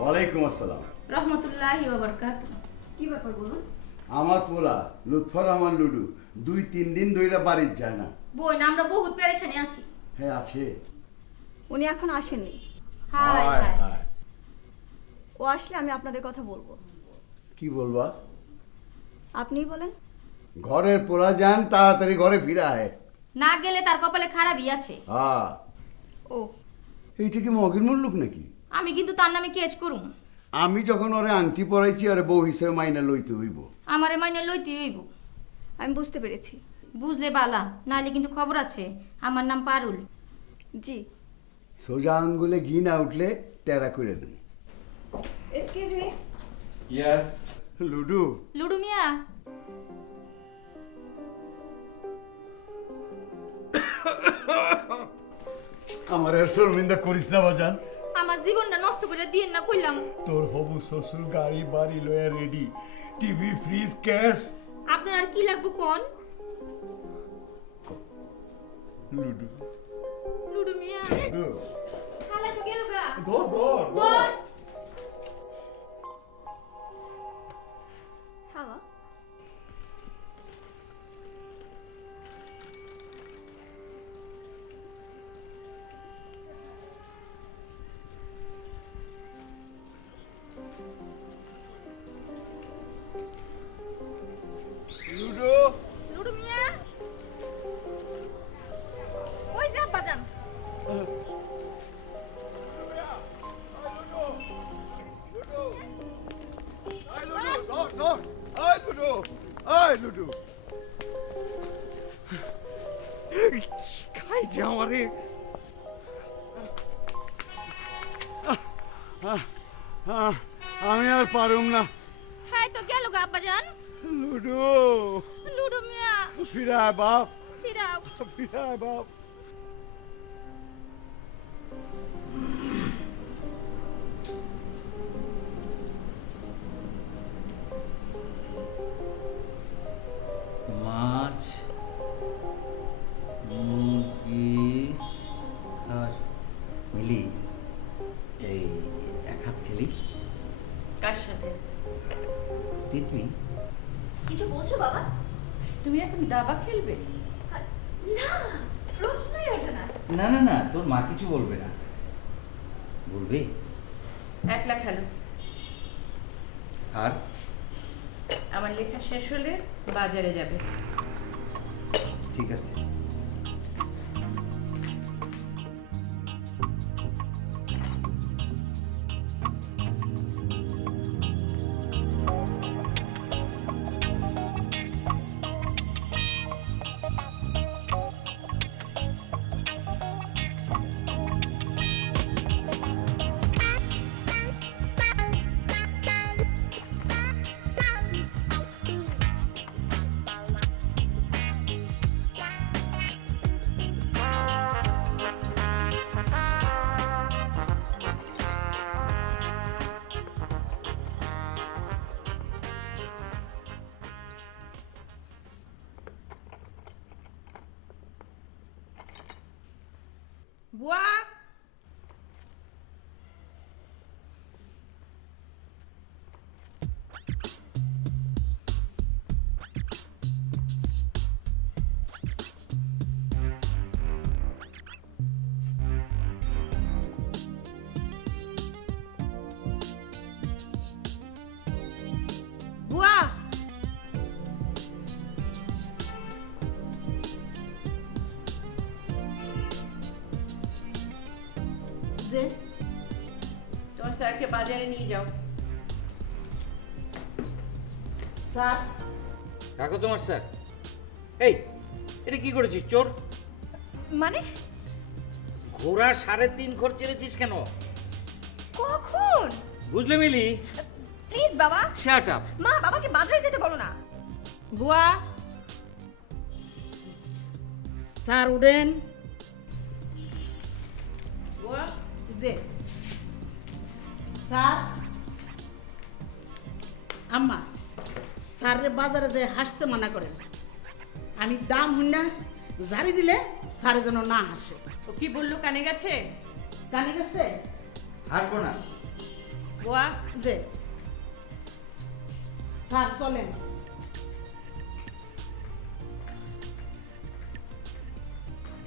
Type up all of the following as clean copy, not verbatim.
ওয়ালাইকুম আসসালাম। রহমতুল্লাহি ওয়া বারাকাতুহু। কি ব্যাপার বলুন? আমার পোলা লুৎফর রহমান লুডু 2-3 দিন ধরে বাড়ির যায় না। বই না, আমরা বহুত পেরেশানি আছি। হ্যাঁ আছে। উনি এখন আসেননি। হায় হায়। ও আসলে আমি আপনাদের কথা বলবো। কি বলবা? আপনিই বলেন। ঘরের পোলা যান, তাড়াতাড়ি ঘরে ফিরে আয়। না গেলে তার কপালে খারাপই আছে। হ্যাঁ। ও এইটা কি মগের মুল্লুক নাকি? আমি কিন্তু তার নামে কেস করুম। আমি যখন ওরে আংটি পরাইছি ওরে বউ হিসেবে মাইনা লইতে হইব। আমারে মাইনে লইতে হইব। আমি বুঝতে পেরেছি। বুঝলে বালা, নাইলে কিন্তু খবর আছে। আমার নাম পারুল। জি। সোজা আঙ্গুলে ঘি না উঠলে টেরা করে দেন। Excuse me. Yes. Ludo. Ludo মিয়া। আমার এর শর্মিন্দা করিস না বাজান। আমার জীবনটা নষ্ট করে দিয়েন না কইলাম। তোর হবু শ্বশুর গাড়ি বাড়ি লয়ে রেডি, টিভি ফ্রিজ ক্যাশ। আপনার আর কি লাগবে কোন? লুডু। লুডু মিয়া। খালা তো গেল গা। ধর ধর ধর। হ্যালো। লুডু। লুডু মিয়া। ওই যা বাজান। খাইছে আমারে। আমি আর পারুম না। হ্যাঁ তো গেল গা বাজান। লুডু। লুডু মিয়া। ফিরায় বাপ, ফিরাও। ফিরায় বাপ। মাছ, মুরগি, মিলি এই এক হাত খেলি। কার সাথে? তিতলি। কিছু বলছো বাবা? তুমি এখন দাবা খেলবে? না, প্রশ্নই ওঠে না। না না না, তোর মা কিছু বলবে না। বলবে? একলা খেলো। আর আমার লেখা শেষ হলে বাজারে যাবে। ঠিক আছে। বুয়া, বুয়া, যে তোমার স্যারকে বাজারে নিয়ে যাও। স্যার। রাখো তোমার স্যার। এই, এটা কি করেছিস চোর? মানে ঘোড়া 3.5 ঘর চেড়েছিস কেন? কখন? বুঝলে মিলি? প্লিজ বাবা। Shut up. মা, বাবাকে বাজারে যেতে বলো না। বুয়া, স্যার উঠেন। বুয়া, যে স্যার। আম্মা, স্যারের বাজারে যে হাসতে মানা করেন। আমি দাম হই না জারি দিলে স্যারে যেন না হাসে। ও কি বললো, কানে গেছে? কানে গেছে? হাসবো না। বুয়া যে স্যার চলেন।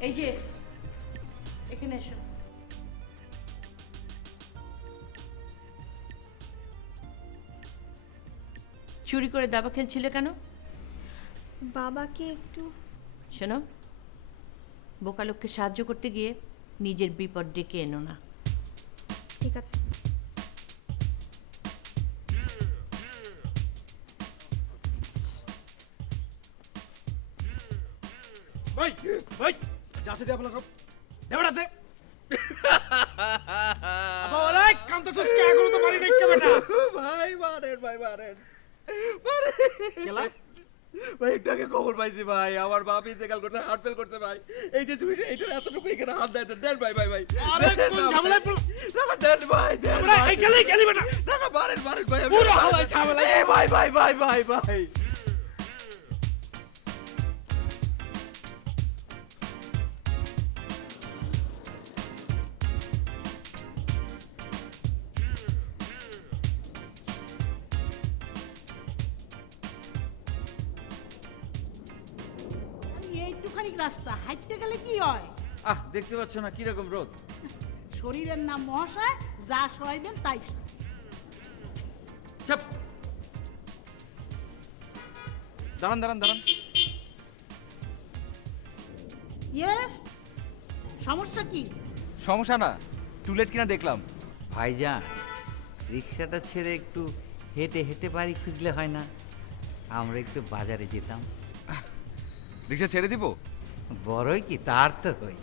এই যে এখানে এসো। চুরি করে দাবা খেলছিলে কেন? বাবাকে একটু শোনো, বোকা লোককে সাহায্য করতে গিয়ে নিজের বিপদ ডেকে এনো না। ঠিক আছে। ভাই ভাই যাচ্ছে দে আপনার সব দেবড়া দে আপা ওলাই কান্ত সস্কে এখনো তো মারি নাই কে বেটা ভাই মারেন ভাই মারেন কেলা ভাই একটু আগে খবর পাইছি ভাই আমার বাপ ইন্তেকাল করতে হার্ট ফেল করতে ভাই এই যে তুমি এইটা এতটুকু এখানে হাত দেন দেন ভাই ভাই ভাই আরে কোন ঝামেলায় পড়ল না দেন ভাই দেন আমরা এই গেলি বেটা না না মারেন মারেন ভাই পুরো হাওয়ায় ঝামেলা এ ভাই ভাই ভাই ভাই ভাই আরে এইটুখানি রাস্তা হাঁটতে গেলে কি হয়? আহ দেখতে পাচ্ছ না কিরকম রোদ। শরীরের নাম মহাশয়, যা সইবেন তাই সই। চাপ। দাঁড়ান দাঁড়ান দাঁড়ান ইয়েস, সমস্যা কি? সমস্যা না টুলেট কিনা দেখলাম ভাইজান, রিক্সাটা ছেড়ে একটু হেঁটে হেঁটে বাড়ি খুঁজলে হয় না? আমরা একটু বাজারে যেতাম। রিক্সা ছেড়ে দিব বড়ই কি তার তো হই।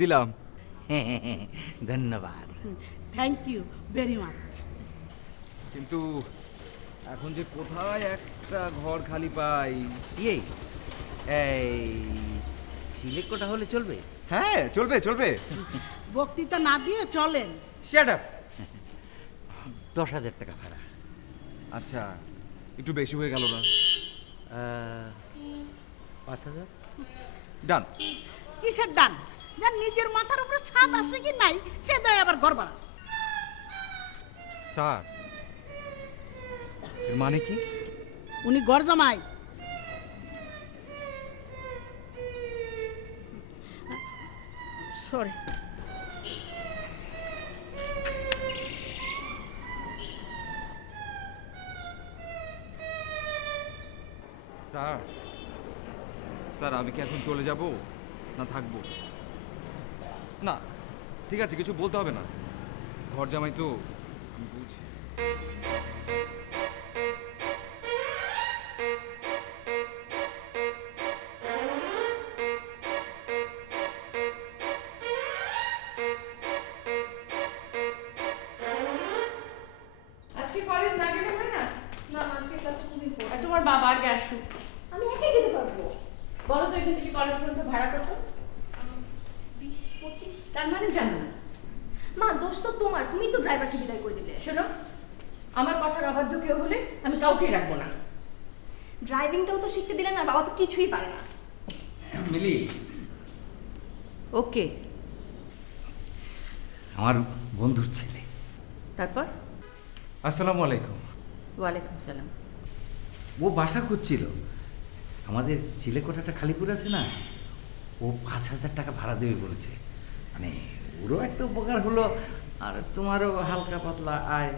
দিলাম ধন্যবাদ। Thank you very much. কিন্তু এখন যে কোথায় একটা ঘর খালি পাই এই এই সিলেক্টটা হলে চলবে? হ্যাঁ চলবে চলবে বক্তৃতা না দিয়ে চলেন। শাট আপ 10,000 টাকা ভাড়া। আচ্ছা একটু বেশি হয়ে গেল না 5,000? ডান কিসের ডান? যার নিজের মাথার উপরে ছাদ আছে কি নাই সে দেয় আবার ঘর ভাড়া। স্যার এর মানে কি? উনি ঘর জামাই। সরি। স্যার স্যার আমি কি এখন চলে যাব না থাকবো? না ঠিক আছে কিছু বলতে হবে না, ঘর জামাই তো আমি বুঝি। আজকে কলেজ না গেলে হয় না? না আজকে ক্লাসটা খুব আর ইম্পর্টেন্ট। তোমার বাবা আগে আসুক। আমি একাই যেতে পারবো। বলো তো এখান থেকে কলেজ পর্যন্ত ভাড়া কত? 20-25। তার মানে জানো না। মা দোষ তো তোমার, তুমি তো ড্রাইভারকে বিদায় করে দিলে। শোনো, আমার কথার অবাধ্য কেউ হলে আমি কাউকেই রাখবো না। ড্রাইভিংটাও তো শিখতে দিলে না, বাবা তো কিছুই পারে না। মিলি, ওকে, আমার বন্ধুর ছেলে। তারপর? আসসালামু আলাইকুম। ওয়ালাইকুম সালাম। ও বাসা খুঁজছিল। আমাদের চিলেকোঠাটা খালিপুর আছে না, ও 5,000 টাকা ভাড়া দেবে বলেছে। মানে ওরও একটা উপকার হলো আর তোমারও হালকা পাতলা আয়।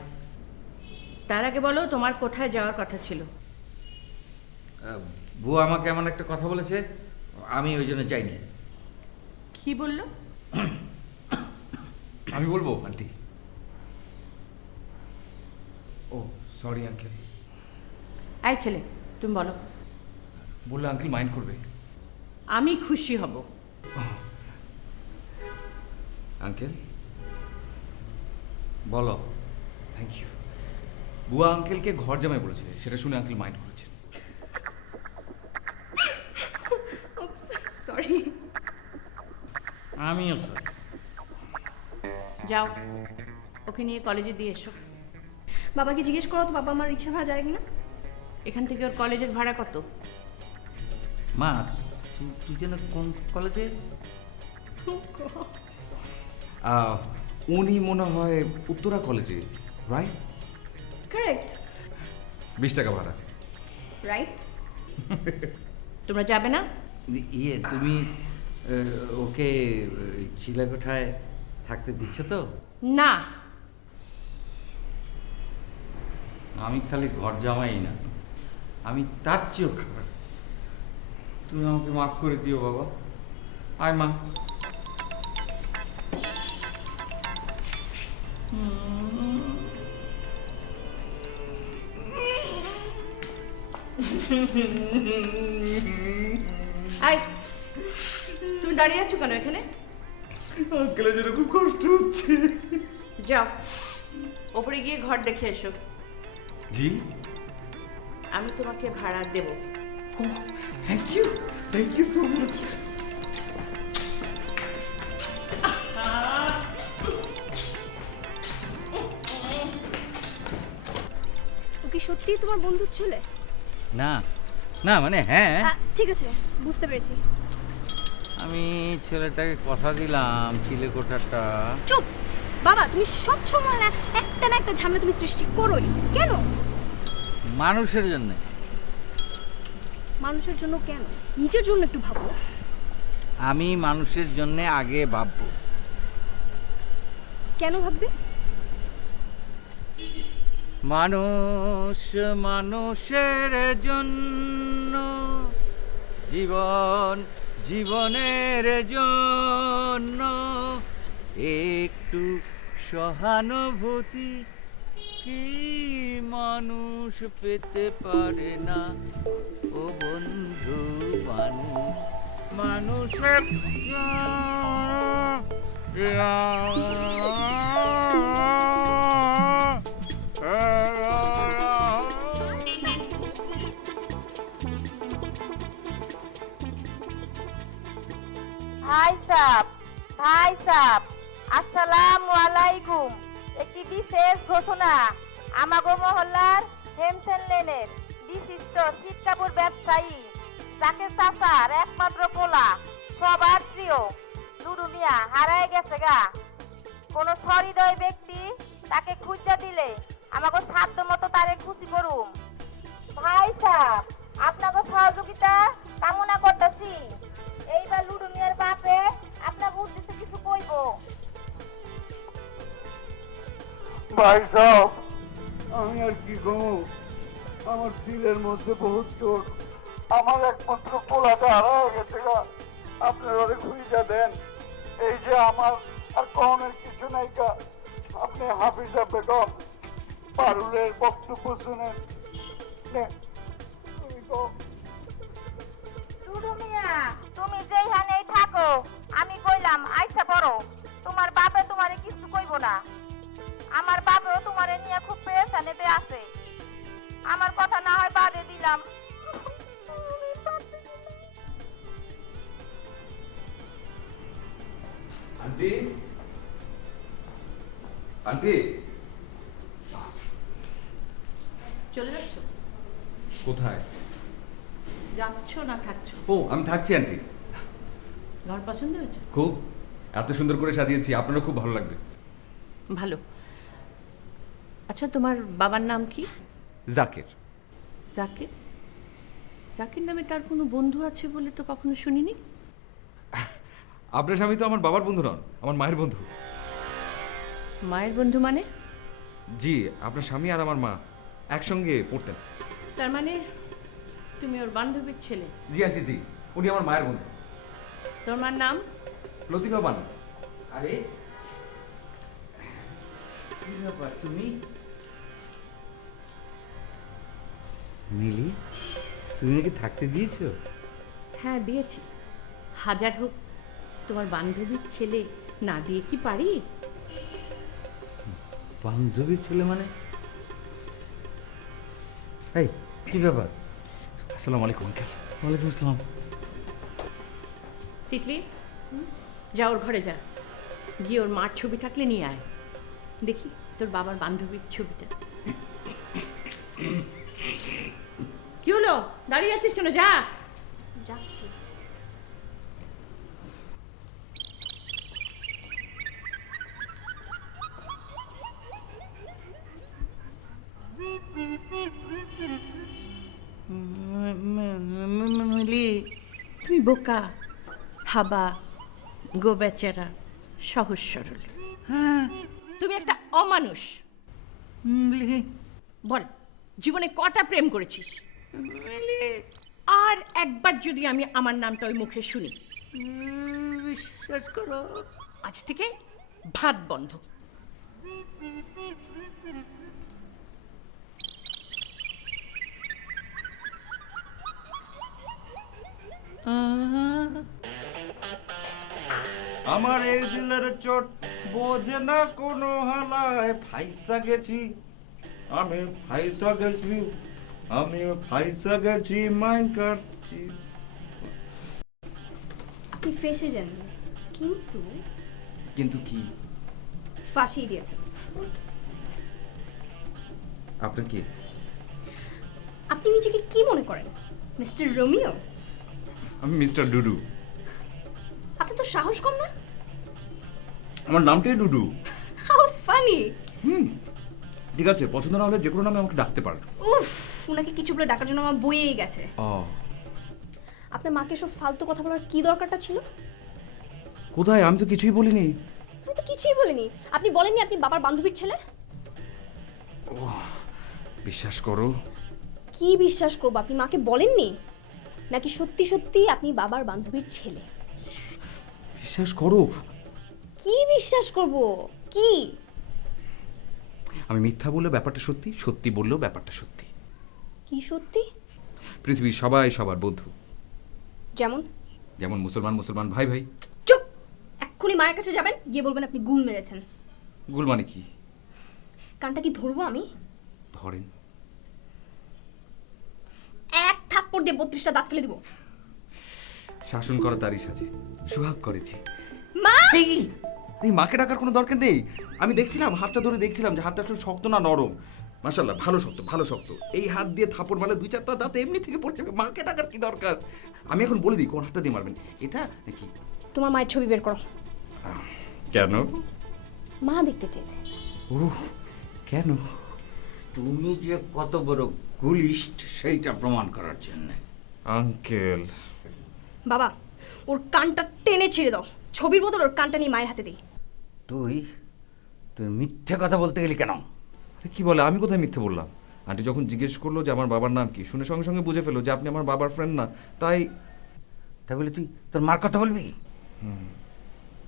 তার আগে বলো তোমার কোথায় যাওয়ার কথা ছিল? বুয়া আমাকে এমন একটা কথা বলেছে, আমি ওই জন্য যাইনি। কি বললো? আমি বলবো আন্টি? ও সরি আঙ্কেল। এই ছেলে, তুমি বলো। বললে আঙ্কেল মাইন্ড করবে? আমি খুশি হব। আঙ্কেল বলো। Thank you. বুয়া আঙ্কেলকে ঘর জামাই বলেছে, সেটা শুনে আঙ্কেল মাইন্ড করেছে। সরি। আমিও সরি। যাও, ওকে নিয়ে কলেজে দিয়ে এসো। বাবাকে জিজ্ঞেস করো তো বাবা আমার রিক্সা ভাড়া যায় কিনা। এখান থেকে ওর কলেজের ভাড়া কত? মা তুই যেন কোন কলেজে? উনি মনে হয় উত্তরা কলেজে, রাইট? কারেক্ট। 20 টাকা ভাড়া। রাইট। তোমরা যাবে না? ইয়ে তুমি ওকে চিলেকোঠায় থাকতে দিচ্ছ তো? না। আমি খালি ঘর জামাই না, আমি তার চেয়েও খারাপ। তুমি আমাকে মাফ করে দিও বাবা। আয় মা। আয়, তুমি দাঁড়িয়ে আছো কেন এখানে? আঙ্কেলের জন্য খুব কষ্ট হচ্ছে। যাও ওপরে গিয়ে ঘর দেখে এসো। জি, আমি তোমাকে ভাড়া দেব। Thank you so much. ও কি সত্যিই তোমার বন্ধুর ছেলে? না না মানে হ্যাঁ, ঠিক আছে, বুঝতে পেরেছি। আমি ছেলেটাকে কথা দিলাম চিলেকোঠাটা। চুপ বাবা, তুমি সব সময় না একটা না একটা ঝামেলা তুমি সৃষ্টি করোই কেন? মানুষের জন্য। মানুষের জন্য কেন? নিজের জন্য একটু ভাবো। আমি মানুষের জন্য আগে ভাববো। কেন ভাববে? মানুষ মানুষের জন্য, জীবন জীবনের জন্য, একটু সহানুভূতি কি মানুষ পেতে পারে না? ও বন্ধু, মানুষ মানুষের ভাই সাহেব, আসসালামু আলাইকুম। একটি বিশেষ ঘোষণা। আমাগো মহল্লার হেমসেন লেনের বিশিষ্ট শীতকাপড় ব্যবসায়ী জাকের চাচার একমাত্র পোলা, সবার প্রিয় নুরু মিয়া হারায় গেছে গা। কোন সহৃদয় ব্যক্তি তাকে খুঁজে দিলে আমাগো সাধ্য মতো তারে খুশি করুম। ভাই সাহেব, আপনাকে সহযোগিতা কামনা করতেছি। এইবার লুডু মিয়ার বাপে আপনার উদ্দেশ্যে কিছু কইব। ভাই সাহেব, আমি আর কি কমু, আমার দিলের মধ্যে বহুত চোট। আমার একমাত্র পোলাটা হারায় গেছে গা। আপনার ওরে খুঁজা দেন। এই যে আমার আর কনের কিছু নাই গা। আপনি হাফিজা বেগম পারুলের বক্তব্য শুনেন। লুডু মিয়া, তুমি যেইখানেই থাকো, আমি কইলাম আইসা পড়ো। তোমার বাপে তোমারে কিছু কইব না। আমার বাপেও তোমারে নিয়ে খুব পেরেশানিতে আছে। আমার কথা না হয় বাদে দিলাম। আন্টি, আন্টি, চলে যাচ্ছ? কোথায় যাচ্ছ না থাকছো? ও আমি থাকছি আন্টি। ঘর পছন্দ হয়েছে? খুব, এত সুন্দর করে সাজিয়েছি, আপনারও খুব ভালো লাগবে। ভালো। আচ্ছা, তোমার বাবার নাম কি? জাকের। জাকির? জাকির নামে তার কোনো বন্ধু আছে বলে তো কখনো শুনিনি। আপনার স্বামী তো আমার বাবার বন্ধু নন, আমার মায়ের বন্ধু। মায়ের বন্ধু মানে? জি, আপনার স্বামী আর আমার মা একসঙ্গে পড়তেন। তার মানে তুমি ওর বান্ধবীর ছেলে? জি আন্টি, জি, উনি আমার মায়ের বন্ধু। তোমার নাম? লতিফা বানু। আরে কি ব্যাপার, তুমি মিলি, তুমি নাকি থাকতে দিয়েছো? হ্যাঁ, দিয়েছি। হাজার হোক তোমার বান্ধবীর ছেলে, না দিয়ে কি পারি? বান্ধবীর ছেলে মানে? এই কি ব্যাপার? আসসালামু আলাইকুম আঙ্কেল। ওয়ালাইকুম আসসালাম। তিতলি, যা ওর ঘরে যা, গিয়ে ওর মার ছবি থাকলে নিয়ে আয়, দেখি তোর বাবার বান্ধবীর ছবিটা। কি হলো, দাঁড়িয়ে আছিস কেন? যা। যাচ্ছি। মিলি, তুমি বোকা, হাবা, গো বেচারা, সহজ সরল। হ্যাঁ তুমি একটা অমানুষ। মিলি, বল, জীবনে কটা প্রেম করেছিস? মিলি, আর একবার যদি আমি আমার নামটা ওই মুখে শুনি, বিশ্বাস করো, আজ থেকে ভাত বন্ধ। আমার এই দিলের চোট বোঝে না কোনো হালায়, ফাইসা গেছি আমি, ফাইসা গেছি আমি, ফাইসা গেছি, মাইন কাটছি। আপনি ফেসে যান, কিন্তু কিন্তু কি? ফাঁসিয়ে দিয়েছেন। আপনার কি? আপনি নিজেকে কি মনে করেন, মিস্টার রোমিও? আমি মিস্টার ডুডু। আপনি তো সাহস কম না? আমার নামটাই ডুডু। How funny. ঠিক আছে, পছন্দ না হলে যে কোনো নামে আমাকে ডাকতে পারেন। উফ, উনাকে কিছু বলে ডাকার জন্য আমার বইয়েই গেছে। ও আপনার মাকে সব ফালতু কথা বলার কি দরকারটা ছিল? কোথায়? আমি তো কিছুই বলিনি। আমি তো কিছুই বলিনি। আপনি বলেননি আপনি বাবার বান্ধবীর ছেলে? বিশ্বাস করো। কি বিশ্বাস করব? আপনি মাকে বলেননি নাকি সত্যি সত্যি আপনি বাবার বান্ধবীর ছেলে? বিশ্বাস করো। কি বিশ্বাস করব? কি? আমি মিথ্যা বললেও ব্যাপারটা সত্যি, সত্যি বললেও ব্যাপারটা সত্যি। কি সত্যি? পৃথিবীর সবাই সবার বন্ধু। যেমন? যেমন মুসলমান মুসলমান ভাই ভাই। চুপ! এক্ষুনি মায়ের কাছে যাবেন, গিয়ে বলবেন আপনি গুল মেরেছেন। গুল মানে কি? কানটা কি ধরবো আমি? ধরেন। এক থাপ্পড় দিয়ে 32টা দাঁত ফেলে দিব। শাসন করা তারই সাজে, সুহাগ করেছি। মা! এই মাকে ডাকার কোনো দরকার নেই। আমি দেখছিলাম, হাতটা ধরে দেখছিলাম যে হাতটা একটু শক্ত না নরম। মাশাআল্লাহ, ভালো শক্ত, ভালো শক্ত। এই হাত দিয়ে থাপড় মারলে 2-4টা দাঁত এমনি থেকে পড়ছে। মাকে ডাকার কি দরকার? আমি এখন বলে দিই কোন হাতটা দিয়ে মারবেন। এটা নাকি? তোমার মায়ের ছবি বের করো। কেন? মা দেখতে চেয়েছে। ও কেন? তুমি যে কত বড় গুলিস্ট সেইটা প্রমাণ করার জন্য। আঙ্কেল। বাবা, ওর কানটা টেনে ছিঁড়ে দাও। ছবির বদল ওর কানটা নিয়ে মায়ের হাতে দিই। তুই মিথ্যে কথা বলতে গেলি কেন? আরে কি বলে? আমি কোথায় মিথ্যে বললাম? আন্টি যখন জিজ্ঞেস করলো যে আমার বাবার নাম কি, শুনে সঙ্গে সঙ্গে বুঝে ফেলো যে আপনি আমার বাবার ফ্রেন্ড না, তাই। তাই বলে তুই তোর মার কথা বলবি?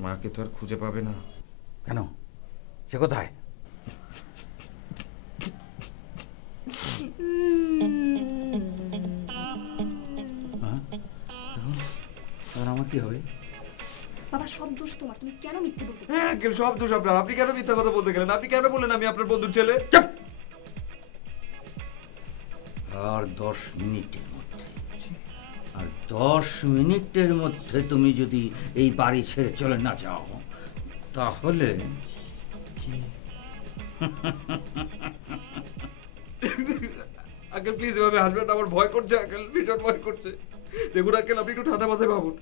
মাকে তো আর খুঁজে পাবে না। কেন? সে কোথায়? আমার কি হবে? বাবা, সব দোষ তোমার। তুমি কেন মিথ্যে বলতে? আঙ্কেল, সব দোষ আপনার। আপনি কেন মিথ্যা কথা বলতে গেলেন? আপনি কেন বললেন আমি আপনার বন্ধুর ছেলে? আর 10 মিনিটের মধ্যে, আর 10 মিনিটের মধ্যে তুমি যদি এই বাড়ি ছেড়ে চলে না যাও, তাহলে আঙ্কেল প্লিজ এভাবে হাসবেন না, আমার ভয় করছে আঙ্কেল, ভীষণ ভয় করছে। দেখুন আঙ্কেল, আপনি একটু ঠান্ডা মাথায় ভাবুন।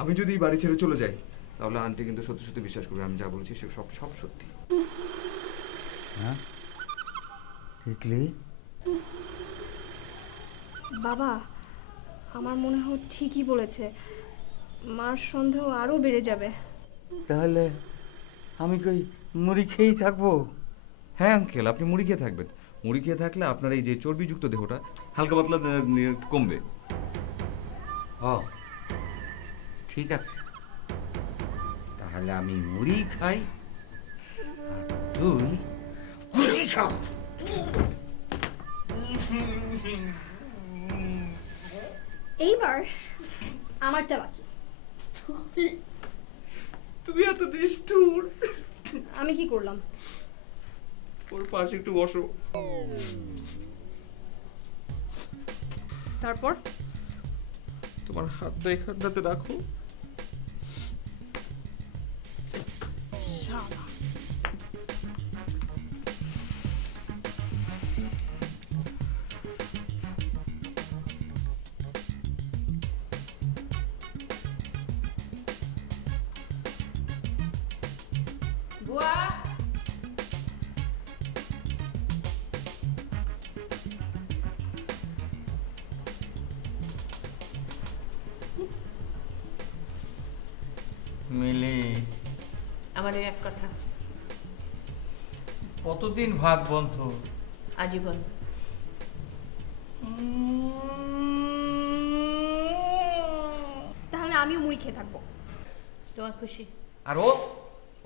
আমি যদি এই বাড়ি ছেড়ে চলে যাই, তাহলে আন্টি কিন্তু সত্যি সত্যি বিশ্বাস করবে আমি যা বলেছি সে সব সব সত্যি। হ্যাঁ, দেখলি? বাবা, আমার মনে হয় ঠিকই বলেছে। মার সন্দেহ আরো বেড়ে যাবে। তাহলে আমি কই মুড়ি খেয়েই থাকবো? হ্যাঁ আঙ্কেল, আপনি মুড়ি খেয়ে থাকবেন। মুড়ি খেয়ে থাকলে আপনার এই যে চর্বিযুক্ত দেহটা হালকা পাতলা কমবে। ও ঠিক আছে, তাহলে আমি মুড়ি খাই আর তুই খুশি খাও। এইবার আমারটা বাকি। তুমি এত নিষ্ঠুর। আমি কি করলাম? ওর পাশে একটু বসো। তারপর তোমার হাতটা এখানটাতে রাখো। শালা। বুয়া মিলি, আমার এক কথা, কতদিন ভাত বন্ধ? আজীবন। তাহলে আমিও মুড়ি খেয়ে থাকবো। তোমার খুশি? আর ও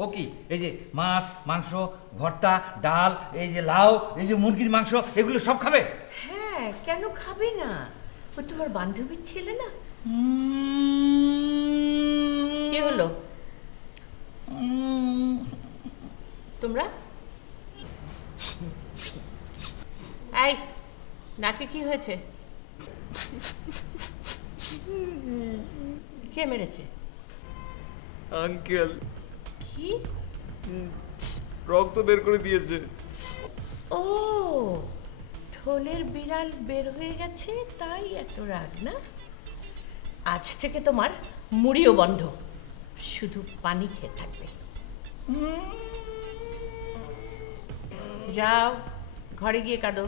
ও কি এই যে মাছ মাংস ভর্তা ডাল, এই যে লাউ, এই যে মুরগির মাংস, এগুলো সব খাবে? হ্যাঁ, কেন খাবে না? ও তোমার বান্ধবীর ছেলে না? কি হলো তোমরা? এই নাকে কি হয়েছে? কে মেরেছে? আঙ্কেল কি? রক্ত বের করে দিয়েছে। ও, ঢোলের বিড়াল বের হয়ে গেছে তাই এত রাগ না? আজ থেকে তোমার মুড়িও বন্ধ, শুধু পানি খেয়ে থাকবে। যাও ঘরে গিয়ে কাঁদো।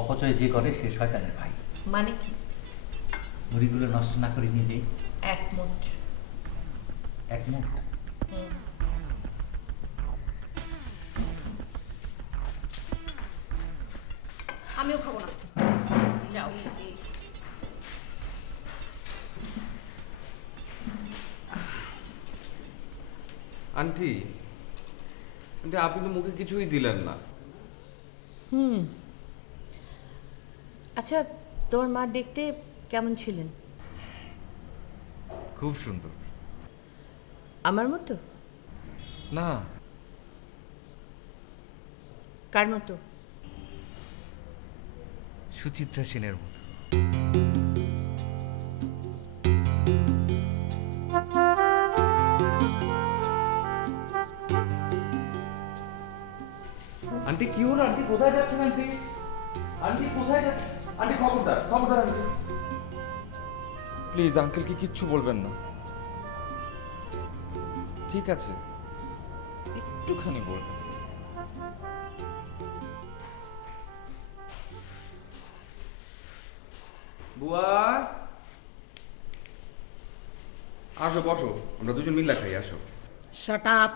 অপচয় যে করে সে শয়তানের ভাই। মানে কি? মুড়িগুলো নষ্ট না করে নিয়ে যাই। এক মুঠ। এক মুঠ? আমিও খাবো না। যাও। আন্টি, আন্টি আপনি তো মুখে কিছুই দিলেন না। আচ্ছা, তোর মা দেখতে কেমন ছিলেন? খুব সুন্দর। আমার মতো? না, কার মতো? সুচিত্রা সেনের মতো। আন্টি কি হলো? আন্টি কোথায় যাচ্ছেন? আন্টি আন্টি কোথায় যাচ্ছেন? আন্টি খবরদার, খবরদার আন্টি। প্লিজ আঙ্কেলকে কিচ্ছু বলবেন না। ঠিক আছে, একটুখানি বলবেন। বুয়া, আসো বসো, আমরা দুজন মিল্লা খাই, আসো। Shut up.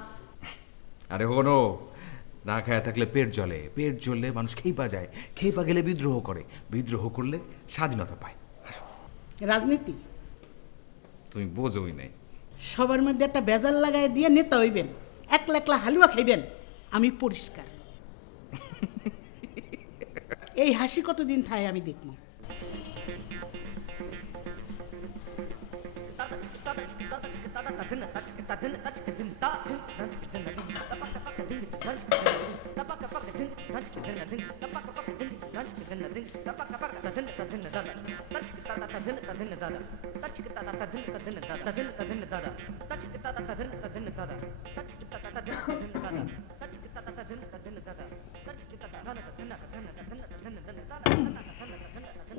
আরে হনো, না খায়া থাকলে পেট জ্বলে, পেট জ্বললে মানুষ খেইপা যায়, খেইপা গেলে বিদ্রোহ করে, বিদ্রোহ করলে স্বাধীনতা পায়। আসো। রাজনীতি তুমি বোঝোই নাই। সবার মধ্যে একটা বেজাল লাগাই দিয়ে নেতা হইবেন, একলা একলা হালুয়া খাইবেন। আমি পরিষ্কার। এই হাসি কতদিন থাকে আমি দেখবো।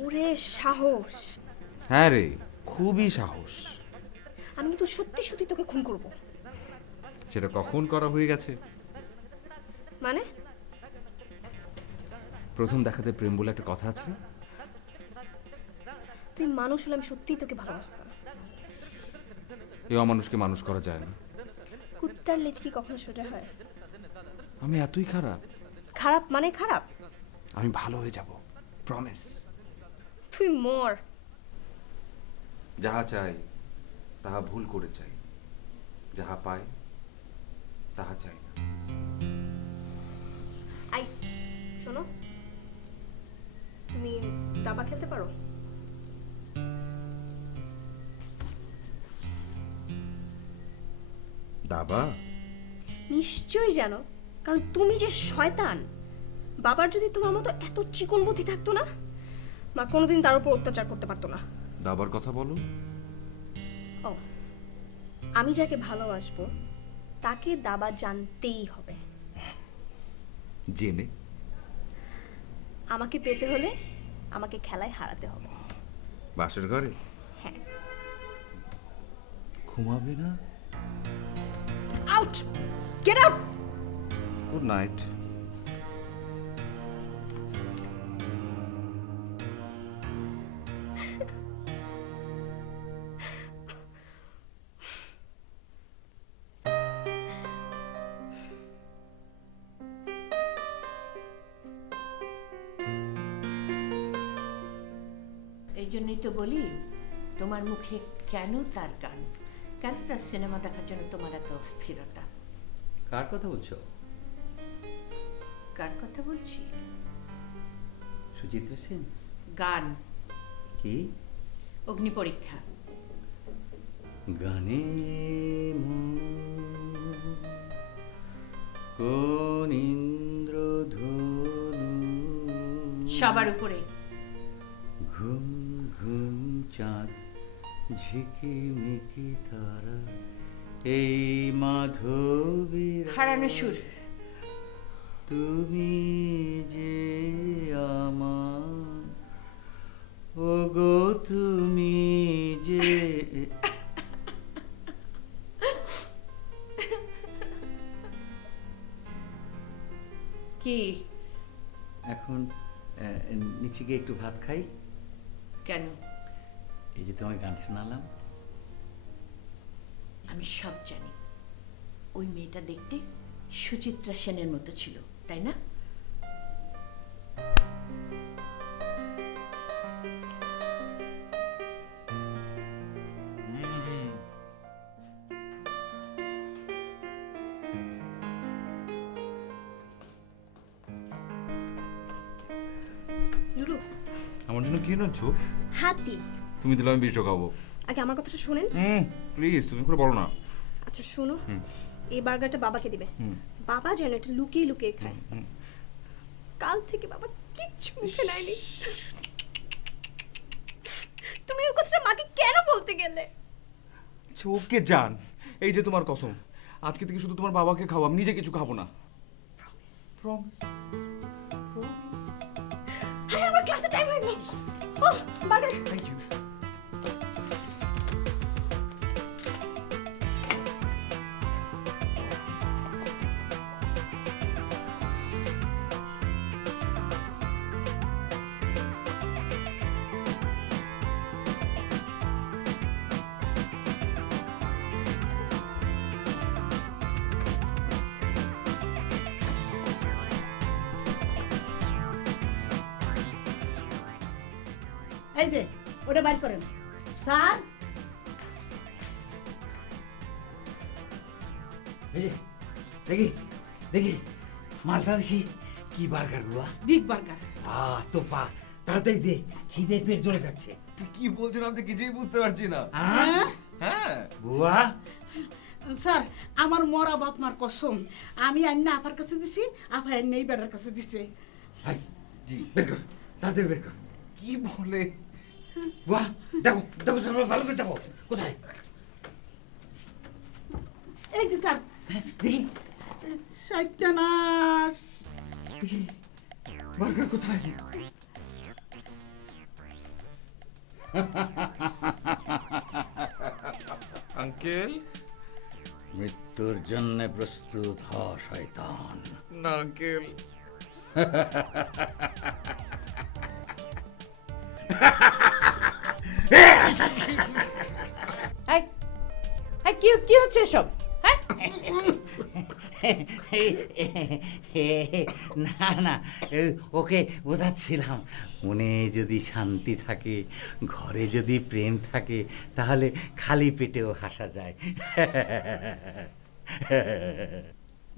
ওরে সাহস! হ্যাঁ রে, খুবই সাহস। আমি কিন্তু সত্যি সত্যি তোকে খুন করব। সেটা কখন করা হয়ে গেছে? মানে? প্রথম দেখাতে প্রেম বলে একটা কথা আছে না? তুই মানুষ হলে আমি সত্যিই তোকে ভালোবাসতাম। এই অমানুষকে মানুষ করা যায় না। কুত্তার লেজ কি কখনো সোজা হয়? আমি এতই খারাপ? খারাপ মানে খারাপ? আমি ভালো হয়ে যাব, প্রমিস। তুই মর। যাহা চাই তাহা ভুল করে চাই, যাহা পাই তাহা চাই না। আই শোনো, তুমি দাবা খেলতে পারো? দাবা? নিশ্চয়ই জানো, কারণ তুমি যে শয়তান। বাবার যদি তোমার মতো এত চিকন বুদ্ধি থাকতো না, মা কোনোদিন তার উপর অত্যাচার করতে পারতো না। দাবার কথা বলো। ও, আমি যাকে ভালোবাসবো তাকে দাবা জানতেই হবে। জেনে? আমাকে পেতে হলে আমাকে খেলায় হারাতে হবে। বাসর ঘরে? হ্যাঁ। ঘুমাবে না? Out, get out. Good night. এই জন্যই তো বলি, তোমার মুখে কেন তার গান, কেন তার সিনেমা দেখার জন্য তোমার এত অস্থিরতা? কার কথা বলছো? কার কথা বলছি? সুচিত্রা সেন? গান। কি? অগ্নি পরীক্ষা। গানে কোন ইন্দ্রধনু সবার উপরে ঘুম ঘুম চাঁদ ঝিকিমিকি তারা এই মাধবীর হারানো সুর। তুমি যে আমার, ওগো তুমি যে। কি এখন নিচে গিয়ে একটু ভাত খাই। কেন? এই যে তোমায় গান শোনালাম। আমি সব জানি। ওই মেয়েটা দেখতে সুচিত্রা সেনের মতো ছিল, তাই না? লুলু, আমার জন্য কি এনেছো? হাতি। তুমি দিলে আমি বিষ খাবো। আগে আমার কথাটা শুনেন। প্লিজ, তুমি করে বলো না। আচ্ছা শোনো, এই বার্গারটা বাবাকে দিবে। বাবা যেন এটা লুকিয়ে লুকিয়ে খায়। কাল থেকে বাবা কিচ্ছু মুখে নেয়নি। তুমি ওই কথাটা মাকে কেন বলতে গেলে? ওকে জান, এই যে তোমার কসম, আজকে থেকে শুধু তোমার বাবাকে খাবো, আমি নিজে কিছু খাবো না। প্রমিস। আরে আমার ক্লাসে টাইম হয়ে গেল। ও বার্গার। Thank you. এই যে ওটা বাইর করেন স্যার। এই যে দেখি দেখি মালটা দেখি, কি বার্গার গুলো? Big burger. তোফা, তাড়াতাড়ি দে, খিদে পেট জ্বলে যাচ্ছে। কি বলছেন আপনি? কিছুই বুঝতে পারছি না। হ্যাঁ বুয়া, স্যার আমার মরা বাপ মার কসম, আমি আন্না আপার কাছে দিছি, আপা আন্না এই বেটার কাছে দিছে। ভাই জি বের কর, তাড়াতাড়ি বের কর। কি বলে? বুয়া দেখো দেখো, ভালো করে দেখো কোথায়। এই যে স্যার দেখি সত্যানাশ। বার্গার কোথায়? আঙ্কেল, মৃত্যুর জন্য প্রস্তুত হ শয়তান। না আঙ্কেল। কি হচ্ছে এসব? না না, ওকে বোঝাচ্ছিলাম, মনে যদি শান্তি থাকে, ঘরে যদি প্রেম থাকে, তাহলে খালি পেটেও হাসা যায়।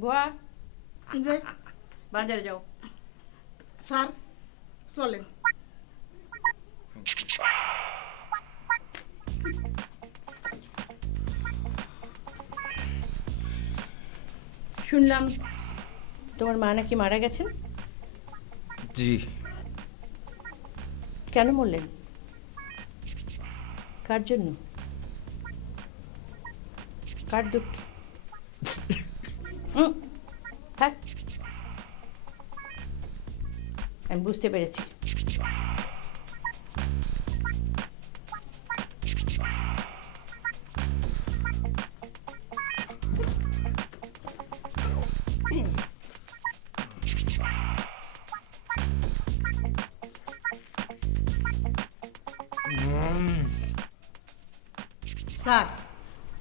বুয়া, যে বাজারে যাও। স্যার চলেন। শুনলাম তোমার মা নাকি মারা গেছেন। জি। কেন মরলেন? কার জন্য? কার দুঃখ? থাক, আমি বুঝতে পেরেছি। স্যার,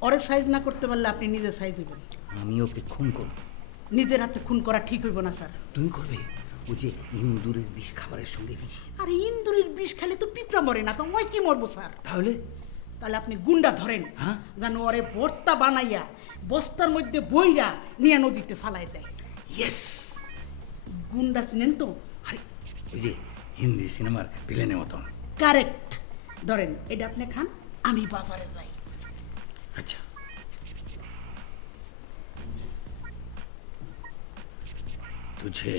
ওরে সাইজ না করতে পারলে আপনি নিজে সাইজ হইবেন। আমি ওকে খুন করব। নিজের হাতে খুন করা ঠিক হইব না স্যার। তুমি করবে? ও যে ইন্দুরের বিষ খাবারের সঙ্গে মিশিয়ে। আরে ইন্দুরের বিষ খেলে তো পিঁপড়া মরে না, তো ওই কি মরবো স্যার? তাহলে তাহলে আপনি গুন্ডা ধরেন, হ্যাঁ? যেন ওরে ভর্তা বানাইয়া বস্তার মধ্যে বইরা নিয়ে নদীতে ফালাই দেয়। ইয়েস। গুন্ডা চিনেন তো? আরে ওই যে হিন্দি সিনেমার ভিলেনের মতন। কারেক্ট। ধরেন এটা আপনি খান, আমি বাজারে যাই। अच्छा तुझे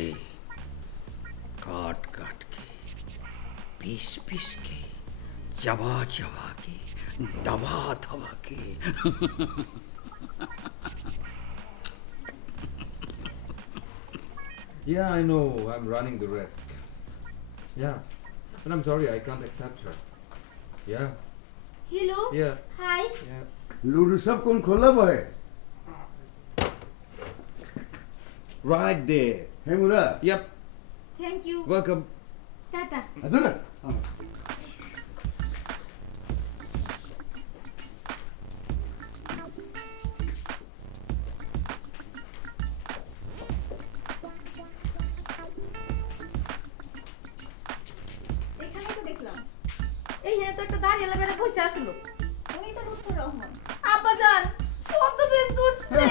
काट काट के पीस पीस के चबा चबा के दबा दबा के Yeah, I know. I'm running the risk. Yeah. But I'm sorry, I can't accept her. Yeah. Hello Yeah. Hi Yeah. Ludo सब कौन खोला वो है? Right there. है मुरा? Yep. Thank you Welcome. Tata अधूरा? এখানেই তো দেখলাম। এই হ্যাঁ তো একটা দাঁড়িয়ে বেড়ে বসে আসলো উনি তো লুৎফর রহমান। আব্বাজান সদ্য বেশ উঠছে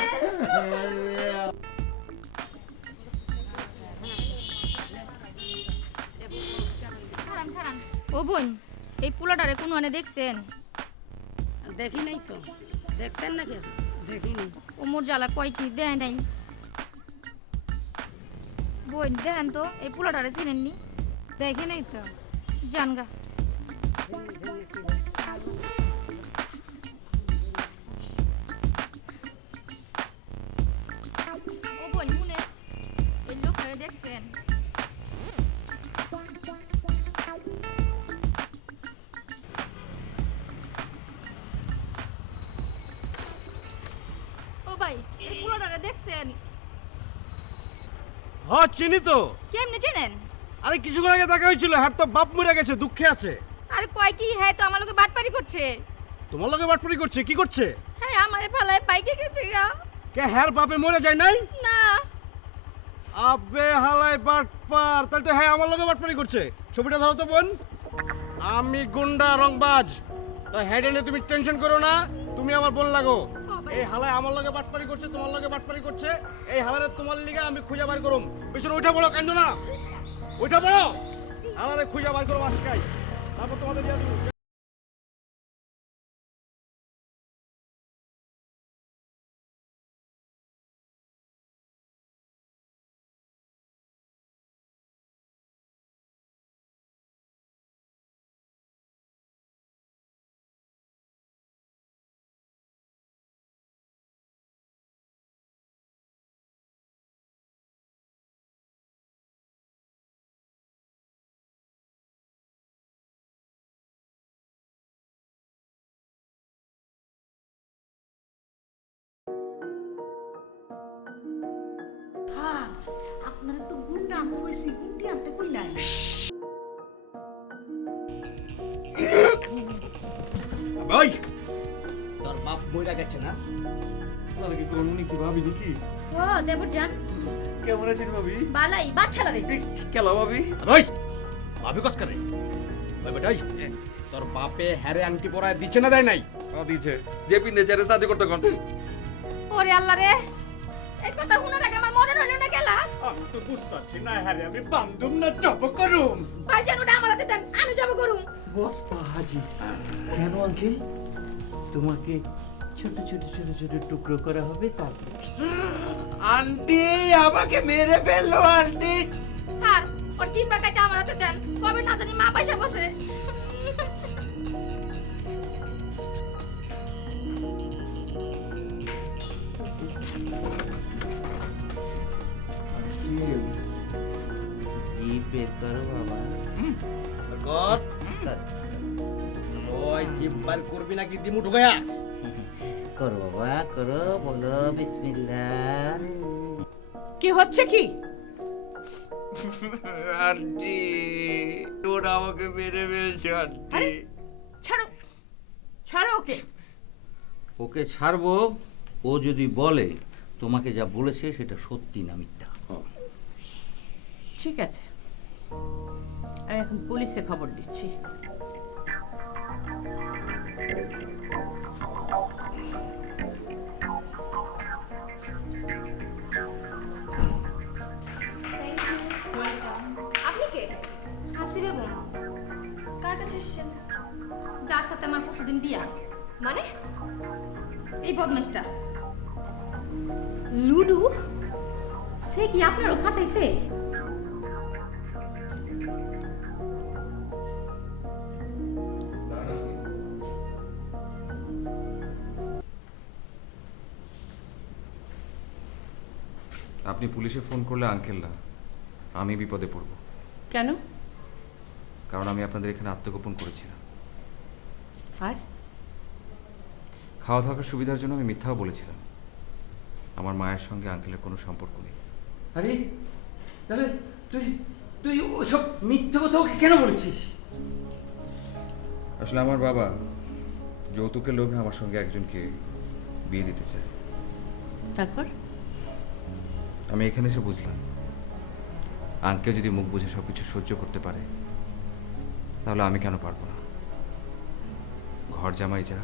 ও বোন এই পোলাটারে কোন মানে দেখছেন? দেখি নাই তো, দেখতেন নাকি? দেখিনি। ও মোর জ্বালা কয়টি দেয় নাই। বোন দেখেন তো এই পোলাটারে চিনেননি? দেখি নাই তো। জানগা ও বোন শুনে এই লোকটারে দেখছেন? ও ভাই এই পোলাটারে দেখছেন? হ্যাঁ চিনি তো। কেমনে চেনেন? আরে কিছুক্ষণ আগে দেখা হয়েছিল, হ্যাঁ তো বাপ মরে গেছে, দুঃখে আছে। আরে কয় কি হ্যাঁ তো আমার লোকে বাটপারি করছে। তোমার লগে বাটপারি করছে? কি করছে? হ্যাঁ আমারে ফালায় বাইকে গেছে গা। কে হ্যার বাপে মরে যায় নাই? না আবে হালাই বাটপার, তাহলে তো হ্যাঁ আমার লগে বাটপারি করছে। ছবিটা ধরো তো বোন। আমি গুন্ডা রংবাজ, তাই হেড এনে তুমি টেনশন করো না, তুমি আমার বোন লাগো। এই হালায় আমার লগে বাটপারি করছে, তোমার লগে বাটপারি করছে, এই হালারে তোমার লিগা আমি খুঁজে বার করুম। পিছনে ওইটা বড় কান্দো না, ওইটা বড় হালারে খুঁজে বার করুম আজকাই, তারপর তোমাদের দিয়ে দেবো। স্যার, আপনারা তো গুন্ডা আনতে কইছি, গুন্ডি আনতে কই নাই। ভাই তোর বাপ মইরা গেছে না? আপনারা কি করুন কি ভাবি নাকি? ও দেবর জান কেমন আছেন ভাবি? বালাই বাচ্চা লাগে কেলা ভাবি? ওই ভাবি কস করে? ওই বেটাই তোর বাপে হ্যারে আংটি পরায় দিচ্ছে না দেয় নাই? দিছে যে পিন্দে চারে সাথে করতে কোন। ওরে আল্লাহ রে এই কথা শোনার আগে আমার মনে রইল না গেলা। আমি তো বুঝতে পারছি না হ্যারে আমি বান্ধব না জব করুম। ভাই জান ওটা আমার হাতে দেন, আমি জব করুম। বস্তা হাজি। কেন আঙ্কেল? তোমাকে ছোট ছোট ছোট ছোট টুকরো করা হবে তারপর। আন্টি আমাকে মেরে ফেললো আন্টি। স্যার ওর চিমড়া কাটা আমার হাতে দেন, কবে না জানি মা পয়সা বসে। জিভ বের করো বাবা। কর ওই জিভ বার করবি নাকি দিমু ঢুকায়া? করো বাবা করো, বলো বিসমিল্লাহ। কি হচ্ছে কি? আন্টি ওরা আমাকে মেরে ফেলছে আরে আন্টি। ছাড়ো, ছাড়ো ওকে। ওকে ছাড়বো ও যদি বলে তোমাকে যা বলেছে সেটা সত্যি না মিথ্যা। ঠিক আছে, আমি এখন পুলিশে খবর দিচ্ছি। আপনি কে? হাসি বেগম। কার কাছে এসেছেন? যার সাথে আমার পরশুদিন বিয়া। মানে এই বদমাইশটা লুডু, সে কি আপনারও ফাঁসাইছে? আপনি পুলিশে ফোন করলে আঙ্কেল না, আমি বিপদে পড়ব। কেন? কারণ আমি আপনাদের এখানে আত্মগোপন করেছিলাম। আর খাওয়া থাকার সুবিধার জন্য আমি মিথ্যাও বলেছিলাম। আমার মায়ের সঙ্গে আঙ্কেলের কোনো সম্পর্ক নেই। আরে তাহলে তুই তুই ওসব মিথ্যা কথা ওকে কেন বলেছিস? আসলে আমার বাবা যৌতুকের লোভে আমার সঙ্গে একজনকে বিয়ে দিতে চায়। তারপর আমি এখানে এসে বুঝলাম আঙ্কেল যদি মুখ বুঝে সবকিছু সহ্য করতে পারে তাহলে আমি কেন পারবো না? ঘর জামাই যা,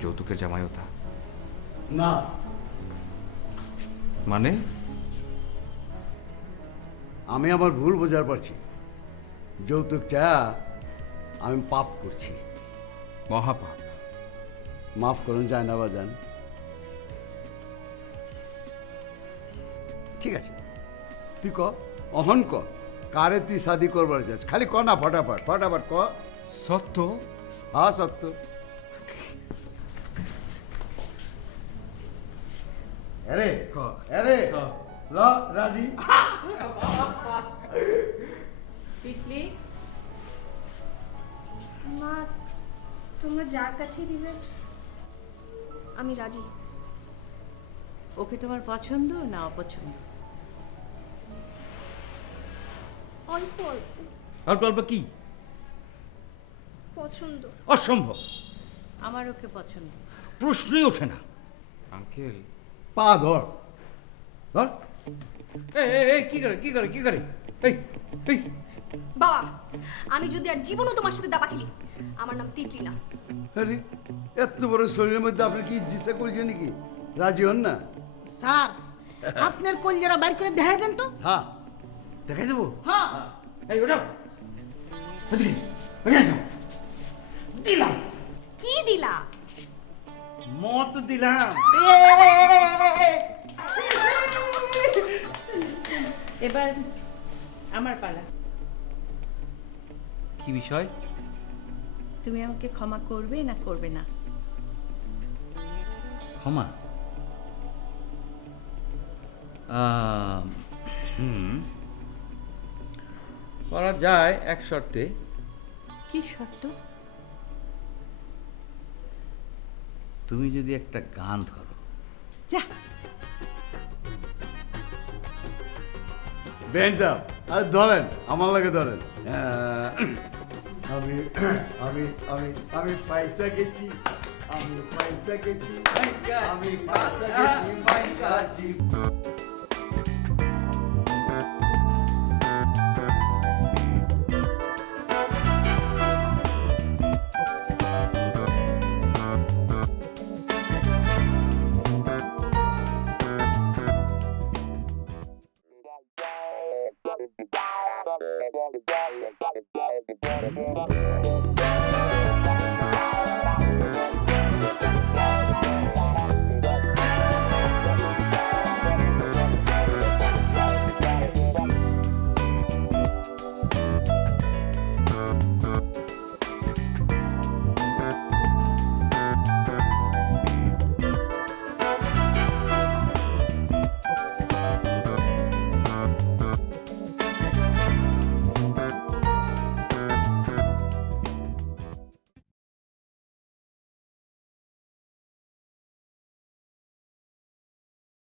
যৌতুকের জামাইও তা। না, মানে আমি আমার ভুল বোঝার পারছি। যৌতুক চায়া আমি পাপ করছি। মহাপাপ। মাফ করুন যায় না বাজান। ঠিক আছে, তুই ক, অহন ক, কারে তুই শাদি করবার যাস? খালি ক না, ফটাফট ফটাফট ক। সত্য? হ্যাঁ সত্য। আরে আরে ল রাজি। তিতলি, মা, তোমরা যার কাছেই দিবে আমি রাজি। ওকে তোমার পছন্দ না অপছন্দ? অল্প অল্প অল্প অল্প কি? পছন্দ। অসম্ভব, আমার ওকে পছন্দ। প্রশ্নই ওঠে না। আঙ্কেল পা ধর ধর। এই কি করে কি করে কি করে? এই এই বাবা, আমি যদি আর জীবনও তোমার সাথে দাবা খেলি, আমার নাম তিতলি না। আরে এত বড় শরীরের মধ্যে আপনি কি দিশা করছেন নাকি? রাজি হন না? স্যার, আপনার কলজারা বাইর করে দেখাই দেন তো। হ্যাঁ দেখাই দেবো। হ্যাঁ, এই ওটা দিলাম। কি দিলা? মত দিলাম। এবার আমার পালা। কি বিষয়? তুমি আমাকে ক্ষমা করবে না করবে না? ক্ষমা? করা যায় এক শর্তে। কি শর্ত? তুমি যদি একটা গান ধরো। যা, বেঞ্চ আপ, আরে ধরেন, আমার লাগে ধরেন। আমি আমি আমি আমি পয়সা গেছি, আমি পয়সা গেছি, আমি পয়সা গেছি। Bye.